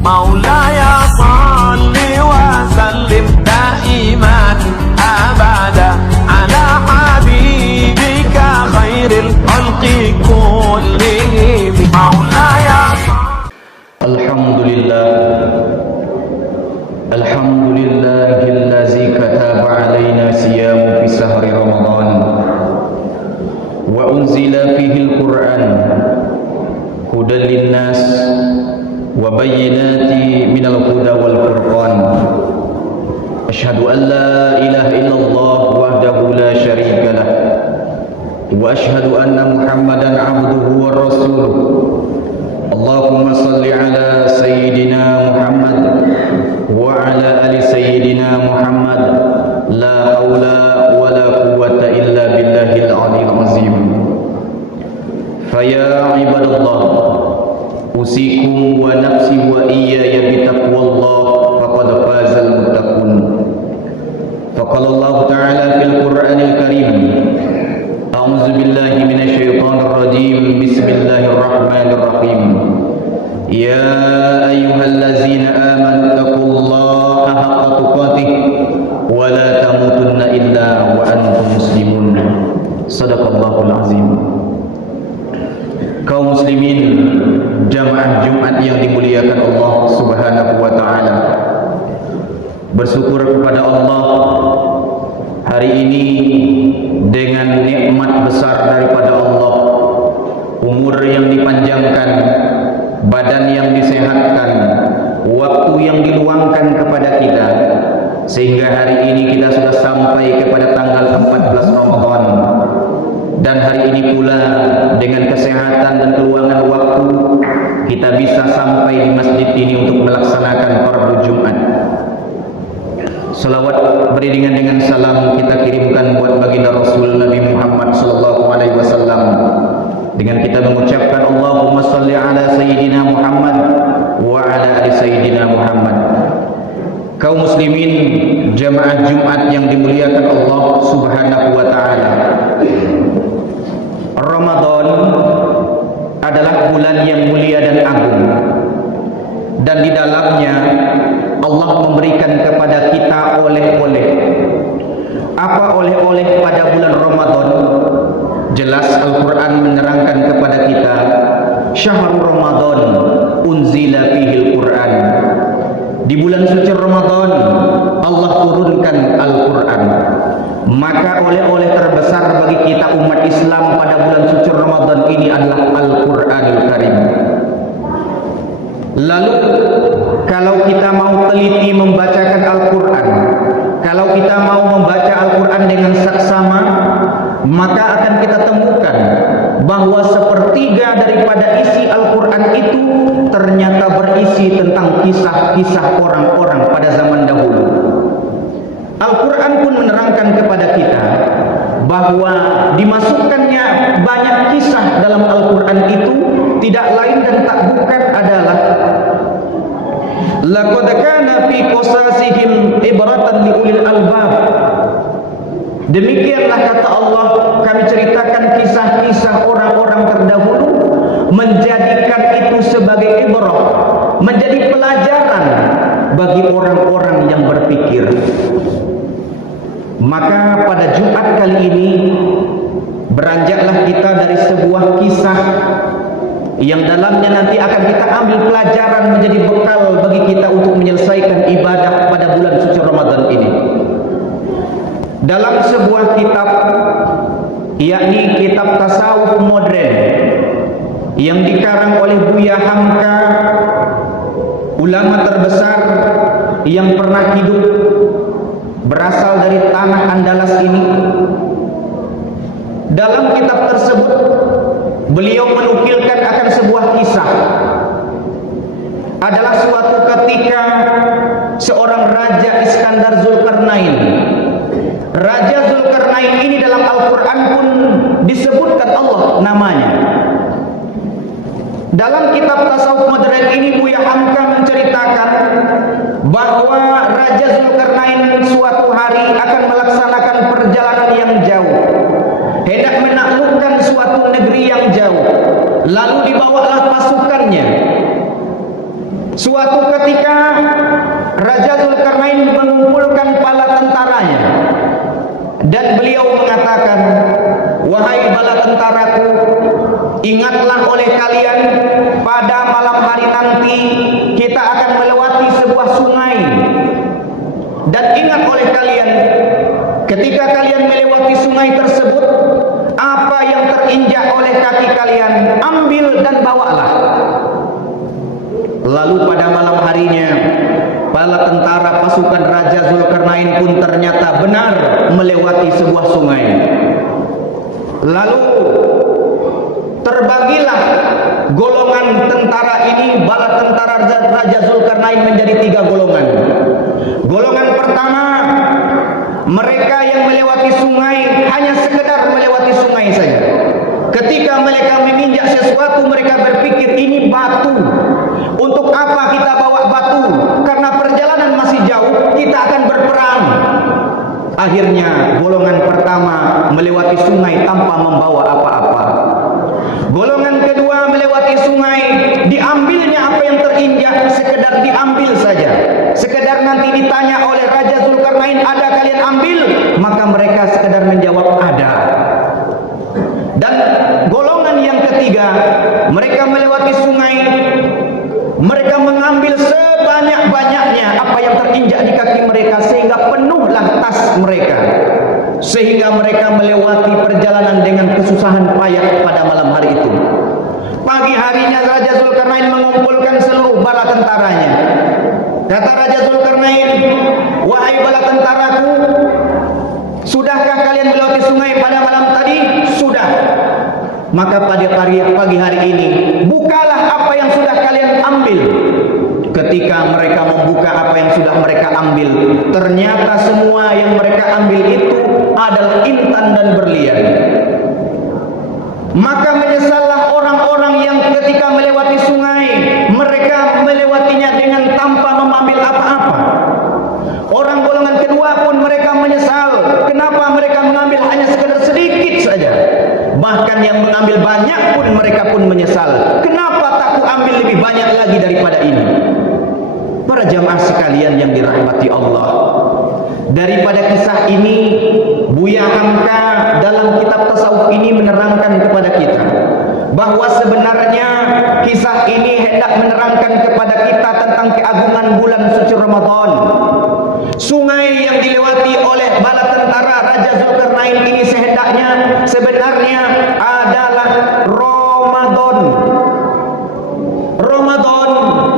مولاي صل وسلم دائما أبدا على حبيبك خير الخلق كلهم مولاي الحمد لله الذي كتب علينا صيام في شهر رمضان وأنزل فيه القرآن هدى للناس وبينات من الهدى والفرقان أشهد أن لا إله إلا الله وحده لا شريك له وأشهد أن محمدا عبده ورسوله اللهم صل على سيدنا محمد وعلى آل سيدنا محمد لا حول ولا قوة إلا بالله العلي العظيم فيا عباد الله أوصيكم ونفسي وإياي بتقوى الله فقد فاز المتقون فقال الله تعالى في القرآن الكريم أعوذ بالله من الشيطان الرجيم بسم الله الرحمن الرحيم يا أيها الذين آمنوا اتقوا الله حق تقاته ولا تموتن إلا وأنتم مسلمون صدق الله العظيم. Kaum muslimin jamaah Jumat yang dimuliakan Allah Subhanahu wa taala, bersyukur kepada Allah hari ini dengan nikmat besar daripada Allah, umur yang dipanjangkan, badan yang disehatkan, waktu yang diluangkan kepada kita, sehingga hari ini kita sudah sampai kepada tanggal 14 Ramadan. Dan hari ini pula dengan kesehatan dan keluangan waktu kita bisa sampai di masjid ini untuk melaksanakan fardu Jumat. Salawat beriringan dengan salam kita kirimkan buat baginda Rasul Nabi Muhammad sallallahu alaihi wasallam dengan kita mengucapkan Allahumma shalli ala sayyidina Muhammad wa ala ali sayyidina Muhammad. Kaum muslimin jamaah Jumat yang dimuliakan Allah Subhanahu wa taala, Ramadan adalah bulan yang mulia dan agung, dan di dalamnya Allah memberikan kepada kita oleh-oleh. Apa oleh-oleh pada bulan Ramadan? Jelas Al-Quran menerangkan kepada kita, Syahrul Ramadan unzila fihil Quran. Di bulan suci Ramadan Allah turunkan Al-Quran. Maka oleh-oleh terbesar bagi kita umat Islam pada bulan suci Ramadan ini adalah Al-Quranul Karim. Lalu kalau kita mau teliti membacakan Al-Quran, kalau kita mau membaca Al-Quran dengan saksama, maka akan kita temukan bahwa sepertiga daripada isi Al-Quran itu ternyata berisi tentang kisah-kisah orang-orang pada zaman dahulu. Al-Quran pun menerangkan kepada kita bahwa dimasukkannya banyak kisah dalam Al-Quran itu tidak lain dan tak bukan adalah laqad kana fi qasasihim ibratan liulil albab. Demikianlah kata Allah, kami ceritakan kisah-kisah orang-orang terdahulu, menjadikan itu sebagai ibrah, menjadi pelajaran bagi orang-orang yang berpikir. Maka pada Jumat kali ini beranjaklah kita dari sebuah kisah yang dalamnya nanti akan kita ambil pelajaran menjadi bekal bagi kita untuk menyelesaikan ibadah pada bulan suci Ramadan ini. Dalam sebuah kitab, yakni kitab tasawuf modern yang dikarang oleh Buya Hamka, ulama terbesar yang pernah hidup berasal dari tanah Andalas ini. Dalam kitab tersebut beliau menukilkan akan sebuah kisah. Adalah suatu ketika seorang raja Iskandar Zulkarnain. Raja Zulkarnain ini dalam Al-Quran pun disebutkan Allah namanya. Dalam kitab tasawuf modern ini Buya Hamka menceritakan bahwa Raja Zulkarnain suatu hari akan melaksanakan perjalanan yang jauh, hendak menaklukkan suatu negeri yang jauh. Lalu dibawalah pasukannya. Suatu ketika Raja Zulkarnain mengumpulkan bala tentaranya dan beliau mengatakan, "Wahai bala tentaraku, ingatlah oleh kalian pada malam hari nanti kita akan melewati sebuah sungai. Dan ingat oleh kalian, ketika kalian melewati sungai tersebut, apa yang terinjak oleh kaki kalian, ambil dan bawalah." Lalu pada malam harinya, bala tentara pasukan Raja Zulkarnain pun ternyata benar melewati sebuah sungai. Lalu terbagilah golongan tentara ini, bala tentara Raja Zulkarnain menjadi 3 golongan. Golongan pertama, mereka yang melewati sungai hanya sekedar melewati sungai saja. Ketika mereka menginjak sesuatu, mereka berpikir ini batu. Untuk apa kita bawa batu? Karena perjalanan masih jauh, kita akan berperang. Akhirnya golongan pertama melewati sungai tanpa membawa apa-apa. Golongan kedua melewati sungai, diambilnya apa yang terinjak, sekedar diambil saja. Sekedar nanti ditanya oleh Raja Zulkarnain, ada kalian ambil? Maka mereka sekedar menjawab ada. Dan golongan yang ketiga, mereka melewati sungai, mereka mengambil sebanyak-banyaknya apa yang terinjak di kaki mereka sehingga penuhlah tas mereka. Sehingga mereka melewati perjalanan dengan kesusahan payah pada malam hari itu. Pagi harinya Raja Zulkarnain mengumpulkan seluruh bala tentaranya. Kata Raja Zulkarnain, "Wahai bala tentaraku, sudahkah kalian melewati sungai pada malam tadi?" "Sudah." "Maka pada pagi hari ini, bukalah apa yang sudah kalian ambil." Ketika mereka membuka apa yang sudah mereka ambil, ternyata semua yang mereka ambil itu adalah intan dan berlian. Maka menyesallah orang-orang yang ketika melewati sungai, mereka melewatinya dengan tanpa mengambil apa-apa. Orang golongan kedua pun mereka menyesal, kenapa mereka mengambil hanya sekedar sedikit saja. Bahkan yang mengambil banyak pun mereka pun menyesal, kenapa tak ku ambil lebih banyak lagi daripada ini. Para jamaah sekalian yang dirahmati Allah, daripada kisah ini, Buya Hamka dalam kitab tasawuf ini menerangkan kepada kita bahwa sebenarnya kisah ini hendak menerangkan kepada kita tentang keagungan bulan suci Ramadan. Sungai yang dilewati oleh bala tentara Raja Zulkarnain ini sebenarnya adalah Ramadan. Ramadan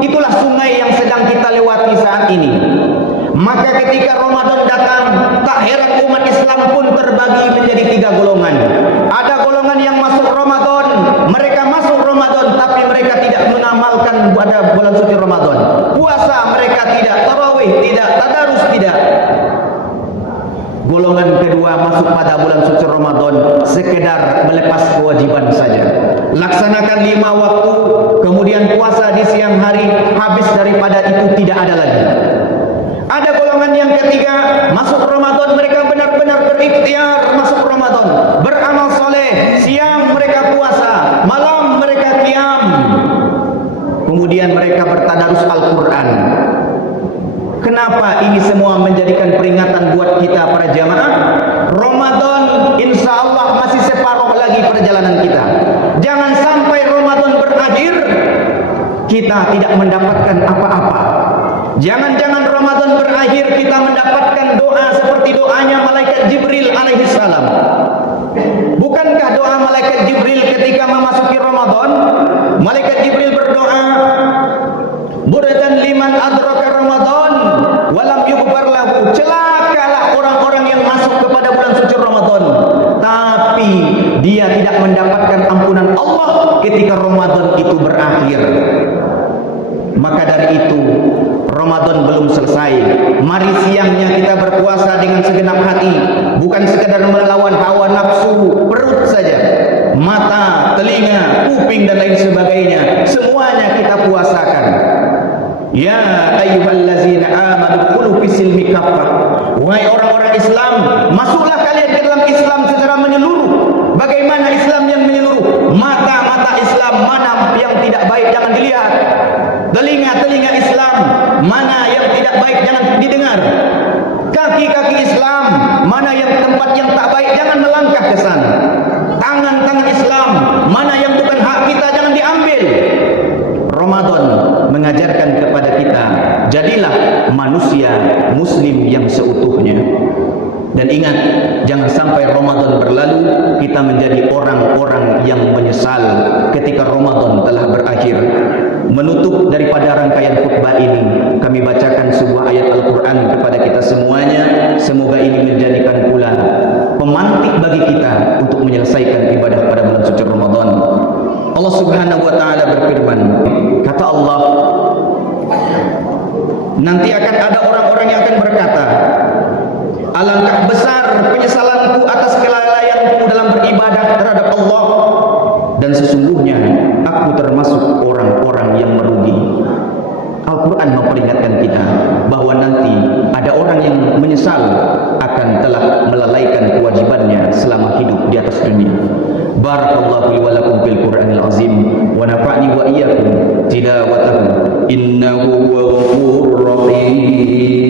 itulah sungai yang sedang kita lewati saat ini. Maka ketika Ramadan datang, tak heran umat Islam pun terbagi menjadi 3 golongan. Ada golongan yang masuk Ramadan, mereka masuk Ramadan tapi mereka tidak mengamalkan pada bulan suci Ramadan. Puasa mereka tidak, tarawih tidak, tadarus tidak. Golongan kedua masuk pada bulan suci Ramadan sekedar melepas kewajiban saja. Laksanakan 5 waktu, kemudian puasa di siang hari, habis daripada itu tidak ada lagi. Ada golongan yang ketiga, masuk Ramadan mereka benar-benar berikhtiar masuk Ramadan, beramal soleh, siang mereka puasa, malam mereka qiyam. Kemudian mereka bertadarus Al-Quran. Kenapa ini semua menjadikan peringatan buat kita para jamaah? Ramadan insya Allah masih separuh lagi perjalanan kita. Jangan sampai Ramadan berakhir kita tidak mendapatkan apa-apa. Jangan-jangan Ramadan berakhir kita mendapatkan doa seperti doanya malaikat Jibril alaihissalam. Bukankah doa malaikat Jibril ketika memasuki Ramadan? Malaikat Jibril berdoa, "Burdan liman adraka Ramadan walam yughfar lahu." Celakalah orang-orang yang masuk kepada bulan suci Ramadan tapi dia tidak mendapatkan ampunan Allah ketika Ramadan itu berakhir. Maka dari itu Ramadan belum selesai. Mari siangnya kita berpuasa dengan segenap hati, bukan sekadar melawan hawa nafsu perut saja. Mata, telinga, kuping dan lain sebagainya, semuanya kita puasakan. Ya ayyuhallazina amanu qulu fisilmi kaffah. Wahai orang-orang Islam, masuklah kalian ke dalam Islam secara menyeluruh. Bagaimana Islam yang menyeluruh? Mata-mata Islam mana yang tidak baik jangan dilihat. Telinga-telinga Islam, mana yang tidak baik jangan didengar. Kaki-kaki Islam, mana yang tempat yang tak baik jangan melangkah ke sana. Tangan-tangan Islam, mana yang bukan hak kita jangan diambil. Ramadan mengajarkan kepada kita, jadilah manusia muslim yang seutuhnya. Dan ingat, jangan sampai Ramadan berlalu kita menjadi orang-orang yang menyesal ketika Ramadan telah berakhir. Menutup daripada rangkaian khutbah ini, kami bacakan sebuah ayat Al-Quran kepada kita semuanya. Semoga ini menjadikan pula pemantik bagi kita untuk menyelesaikan ibadah pada bulan suci Ramadan. Allah Subhanahu wa taala berfirman, kata Allah, nanti akan ada orang-orang yang akan berkata, alangkah besar penyesalanku atas kelalaianku dalam beribadah terhadap Allah, dan sesungguhnya aku termasuk orang-orang yang merugi. Al-Quran memperingatkan kita bahwa nanti ada orang yang menyesal akan telah melalaikan kewajibannya selama hidup di atas dunia. Barakallahu li wa lakum fil Qur'anil azim wa nafa'ni wa iyyakum tilawatahu innahu huwal ghafurur rahim.